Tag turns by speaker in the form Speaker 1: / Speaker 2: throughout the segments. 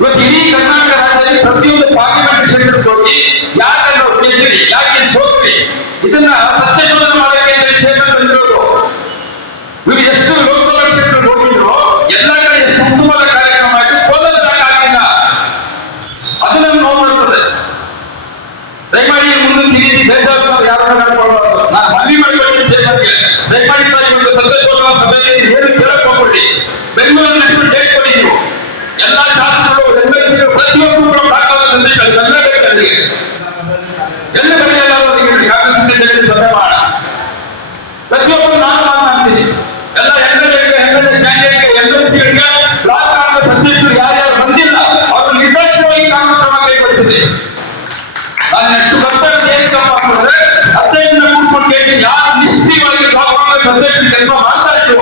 Speaker 1: ಇವತ್ತು ಇಡೀ ಕರ್ನಾಟಕ ರಾಜ್ಯದಲ್ಲಿ ಪ್ರತಿಯೊಂದು ಪಾರ್ಲಿಮೆಂಟ್ ಸೆಂಟರ್ ಹೋಗಿ ಯಾಕನ್ನು ಗೆದ್ರಿ ಯಾಕೆ ಸೋತ್ರಿ, ಇದನ್ನ ಸತ್ಯಶೋಧನೆ ಮಾಡಕ್ಕೆ ಚೇತನ್ ತಂದಿರೋದು ಇವರು ಎಷ್ಟು ಲೋಕಸಭಾ ಕ್ಷೇತ್ರ ಹೋಗಿದ್ರು, ಎಲ್ಲ ಕಡೆ ಎಷ್ಟು ಉತ್ತಮವಾದ ಕಾರ್ಯಕ್ರಮ ಆಯ್ತು ಕೋಲದಾಗ ಆಗಿಲ್ಲ. ಅದು ನಮ್ಗೆ ನೋವು ಮಾಡುತ್ತದೆ ದಯಮಾಡಿ ಮುಂದೆ ತಿರುಗಿ ಬೇಜಾರು ಯಾರು ನಾನು ಮನವಿ ಮಾಡಿಕೊಂಡು ಚೇತನ್ಗೆ ದಯಮಾಡಿ ಇವತ್ತು ಸತ್ಯಶೋಧನಾ ಸಭೆಯಲ್ಲಿ ಏನು ಕೇಳಕ್ ಹೋಗ್ಬಿಡಿ. ಎಲ್ಲ ಅವರಿಗೆ ಕಾಂಗ್ರೆಸ್ ಸಭೆ ಮಾಡ ಪ್ರತಿಯೊಬ್ಬರು ನಾನು ಮಾತನಾಡ್ತೀನಿ. ಎಲ್ಲ M L ಕ್ಯಾಂಡಿಡೇಟ್ಗೆ M L A candidate M L ಸಿಗಳಿಗೆ block Congress ಯಾರ್ಯಾರು ಬಂದಿಲ್ಲ, ಅವರು ನಿರ್ದಾಕ್ಷಿಣ್ಯವಾಗಿ ಕಾನೂನು ಕ್ರಮ ಕೈಗೊಳ್ಳುತ್ತದೆ. ನಾನು ನೆಕ್ಸ್ಟ್ ಬರ್ತಾರೆ ಏನಕ್ಕಪ್ಪ ಅಂತಂದ್ರೆ ಅಧ್ಯಕ್ಷನ ಯಾರು ನಿಷ್ಠಿವಾಗಿ ಬ್ಲಾಕ್ ಕಾಂಗ್ರೆಸ್ ಕೆಲಸ ಮಾಡ್ತಾ ಇದ್ರು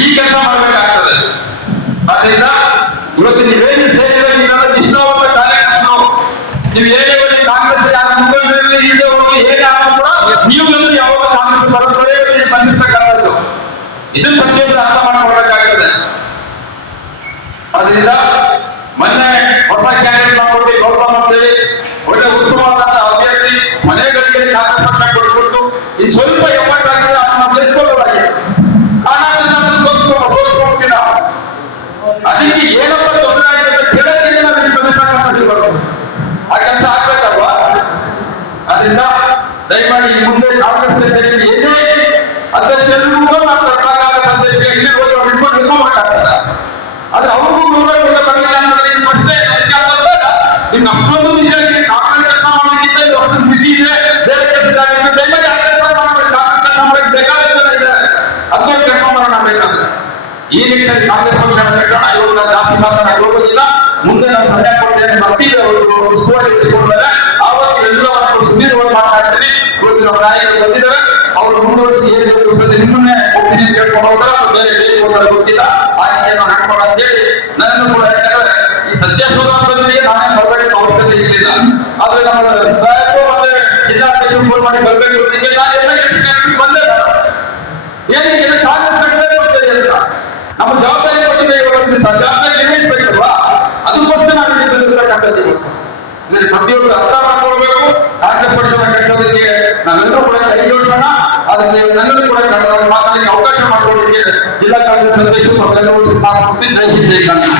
Speaker 1: ಈ ಕೆಲಸ ಮಾಡಬೇಕಾಗ್ತದೆ. ಅದರಿಂದ ಇವತ್ತು ನೀವೇನು ಸೇರಿದ್ರೆ ನೀವೆಲ್ಲ ನಿಷ್ಠಾವಂತ ಕಾರ್ಯಕ್ರಮಗಳು ನೀವು ಏನೇ ಕಾಂಗ್ರೆಸ್ ಯಾರು ಮುಂದೆ ಹಿಂದೆ ಹೋಗಿ ಹೇಗೆ ಆದ್ರೂ ಕೂಡ ನೀವು ಯಾವಾಗ ಕಾಂಗ್ರೆಸ್ ಬರುತ್ತದೆ ನೀವು ಬಂದಿರ್ತಕ್ಕಂಥದ್ದು. ಇದು ಪ್ರತಿಯೊಬ್ಬರು ಅರ್ಥ ಮಾಡ್ಕೊಳ್ಬೇಕಾಗ್ತದೆ. ಅದರಿಂದ ಮೊನ್ನೆ ಹೊಸ ಕ್ಯಾಂಡಿಡೇಟ್ ಮಾಡ್ಕೊಟ್ಟು ಗೌರವ ಮಾಡ್ತೀವಿ. ಒಳ್ಳೆ ಉತ್ತಮವಾದ ಅಭ್ಯರ್ಥಿ ಮನೆಗಳಿಗೆ ಕಾಂಗ್ರೆಸ್ ಪಕ್ಷ ಕೊಟ್ಬಿಟ್ಟು ಈ ಸ್ವಲ್ಪ ಎಫರ್ಟ್ ಆಗಿದೆ ಅದನ್ನ ಬೆಳೆಸ್ಕೊಳ್ಳೋದಾಗಿ ಕಾರಣದಿಂದ ಸೋಲ್ಸ್ಕೊಂಡು ಸೋಲ್ಸ್ಕೊಂಡ್ಬಿಟ್ಟಿಲ್ಲ ಅದಕ್ಕೆ ಏನಪ್ಪ ತೊಂದರೆ ಆಗಿದೆ ಅಂತ ಕೇಳೋದಕ್ಕೆ ನಾವು ಇಲ್ಲಿ ಬಂದಿರ್ತಕ್ಕಂಥದ್ದು ಆ ಕೆಲಸ ಆಗ್ಬೇಕಲ್ವಾ ಅದರಿಂದ ದಯಮಾಡಿ ಮುಂದೆ ಕಾಂಗ್ರೆಸ್ ಸೇರಿ ಏನೇ ಅಧ್ಯಕ್ಷರಿಗೂ ಕೂಡ ಸಂದೇಶ ಇಲ್ಲಿ ಹೋಗಿ ಇಟ್ಕೊಂಡು ನಿಂತ್ಕೊಬೇಕಾಗ್ತದೆ ಆದ್ರೆ ಅವ್ರಿಗೂ ನೂರ ಕೊಡ ಬರಲಿಲ್ಲ ಅಂದ್ರೆ ಇನ್ನು ಅಷ್ಟೇ ಅದಕ್ಕೆ ಅರ್ಥ ಅಷ್ಟೊಂದು ವಿಷಯ ಕಾಂಗ್ರೆಸ್ ಇದು. ಬೇರೆ ಕಾಂಗ್ರೆಸ್ ಈ ಕಾಂಗ್ರೆಸ್ ಪಕ್ಷ ನಾನು ಜಾಸ್ತಿ ಮಾತನಾಡಿ ಹೋಗೋದಿಲ್ಲ. ಮುಂದೆ ನಾವು ಸಹಾಯ ಕೊಡ್ತೇನೆ ಬರ್ತೀವಿ ಅವರು. ಬೇರೆ ಬೇರೆ ಹೋಗೋದು ಗೊತ್ತಿಲ್ಲ. ಆಯ್ಕೆಯನ್ನು ಹಾಕೋಣ ನಡ್ಕೊಂಡು ಅಂತೇಳಿ ನನ್ನನ್ನು ಕೂಡ ಯಾಕಂದ್ರೆ ಈ ಸತ್ಯಶೋಧ ಸಮಿತಿಗೆ ನಾನೇ ಬರಬೇಕು ಅವಶ್ಯಕತೆ ಇರಲಿಲ್ಲ. ಆದ್ರೆ ನಮ್ಮ ಸಾಹೇಬರು ಮತ್ತೆ ಜಿಲ್ಲಾಧ್ಯಕ್ಷರು ಫೋನ್ ಮಾಡಿ ಬರಬೇಕು ನಾನು ಎಲ್ಲ ಕೆಲಸ ಬಂದೆ. ಕಾಂಗ್ರೆಸ್ ಕಟ್ಟಬೇಕು ಅಂತ ನಮ್ಮ ಜವಾಬ್ದಾರಿ ಸ- ಜವಾಬ್ದಾರಿ ನಿರ್ವಹಿಸಬೇಕಲ್ವಾ ಅದಕ್ಕೋಸ್ಕರ ನಾನು ಇವತ್ತು. ಇದನ್ನ ಅರ್ಥ ಮಾಡ್ಕೊಳ್ಬೇಕು. ಕಾಂಗ್ರೆಸ್ ಪಕ್ಷದ ಕಟ್ಟೋದಕ್ಕೆ ನಾವೆಲ್ಲರೂ ಕೂಡ ಕೈ ಜೋಡಿಸೋಣ. ಅದಕ್ಕೆ ನನ್ನನ್ನು ಕೂಡ ಕಟ್ಟೋದಕ್ಕೆ జిల్లా కాంగ్రెస్ అధ్యక్షుడు ప్రజలు సిద్ధంగా పూర్తి జై హింద్ జై కాంగ్రెస్